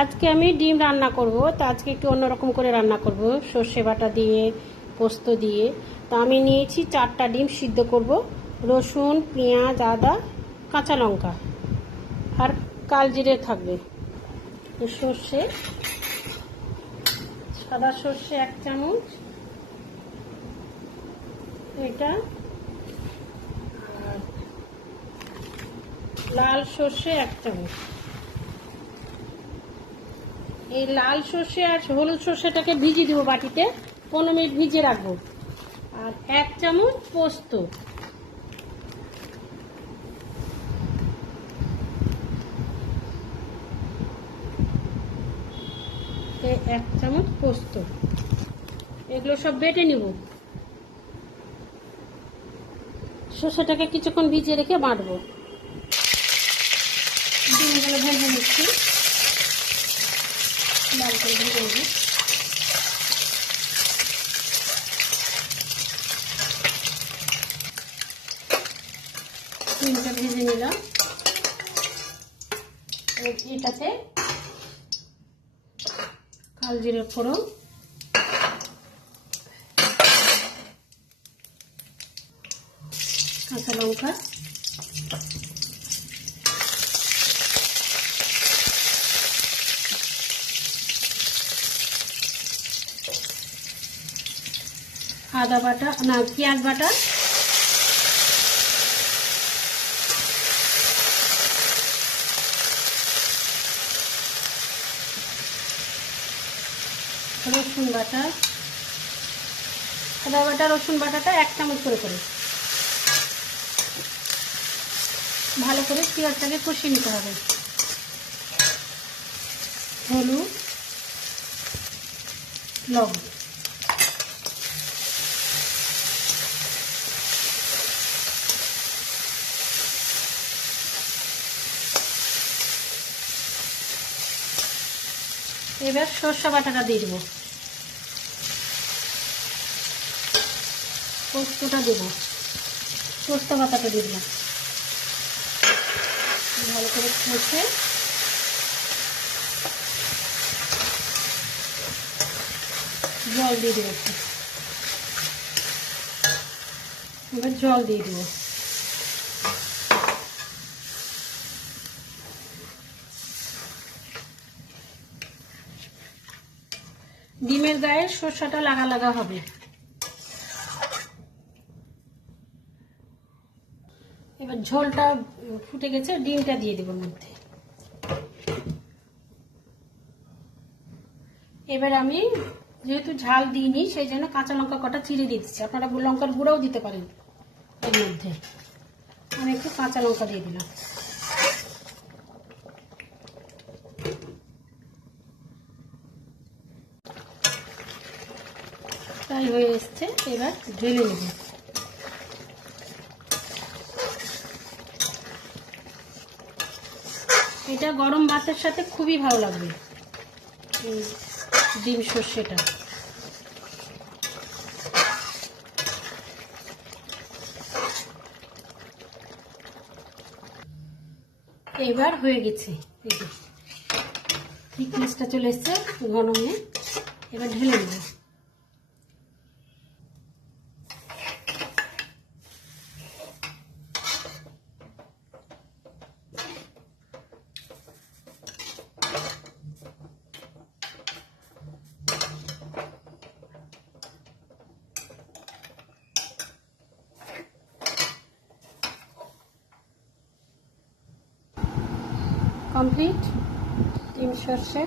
আজকে আমি ডিম রান্না করব, তো আজকে একটু অন্যরকম করে রান্না করব, সর্ষে বাটা দিয়ে, পোস্ত দিয়ে। তো আমি নিয়েছি চারটা ডিম সিদ্ধ করব, রসুন, পেঁয়াজ, আদা, কাঁচা লঙ্কা। আর কাল জিরে থাকবে। সর্ষে, সাদা সর্ষে এক চামচ। এটা লাল সর্ষে এক চামচ। এই লাল সর্ষে আর হলুদ সর্ষেটাকে ভিজিয়ে দেবো বাটিতে। পনেরো মিনিট ভিজিয়ে রাখব। আর এক চামচ পোস্ত। এক চামচ পোস্ত। এগুলো সব বেটে নিব। সর্ষেটাকে কিছুক্ষণ ভিজিয়ে রেখে বাঁটবো। ডিমগুলো নিচ্ছি লাল করে ভেজে নেব। ডিমটা ভেজে নিলাম। এটাতে কাল জিরে ফোড়ন। কাঁচা লঙ্কা। আদা বাটা, না, পেঁয়াজ বাটা। রসুন বাটা। আদা বাটা, রসুন বাটাটা এক চামচ করে করে। ভালো করে পেঁয়াজটাকে কষিয়ে নিতে হবে। হলুদ, লবণ। এবার সর্ষে বাটাটা দিয়ে দেবো। পোস্তটা দেবো। পোস্ত পাতাটা দিয়ে দিলাম। ভালো করে কষে। জল দিয়ে দেবো এবার জল দিয়ে দেবো। ডিমের গায়ে সর্ষাটা লাগা লাগা হবে। এবার ঝোলটা ফুটে গেছে, ডিমটা দিয়ে দেবো মধ্যে। এবার আমি যেহেতু ঝাল দিইনি, সেই জন্য কাঁচা লঙ্কা কটা চিড়ে দিচ্ছি। আপনারা লঙ্কার গুঁড়াও দিতে পারেন এর মধ্যে। আমি একটু কাঁচা লঙ্কা দিয়ে দিলাম। তাই হয়ে এসছে, এবার ঢেলে নেব। এটা গরম ভাতের সাথে খুবই ভালো লাগবে ডিম সর্ষেটা। এবার হয়ে গেছে থিকনেসটা চলে এসছে গরমে, এবার ঢেলে নেব। কমপ্লিট ডিম সর্ষে।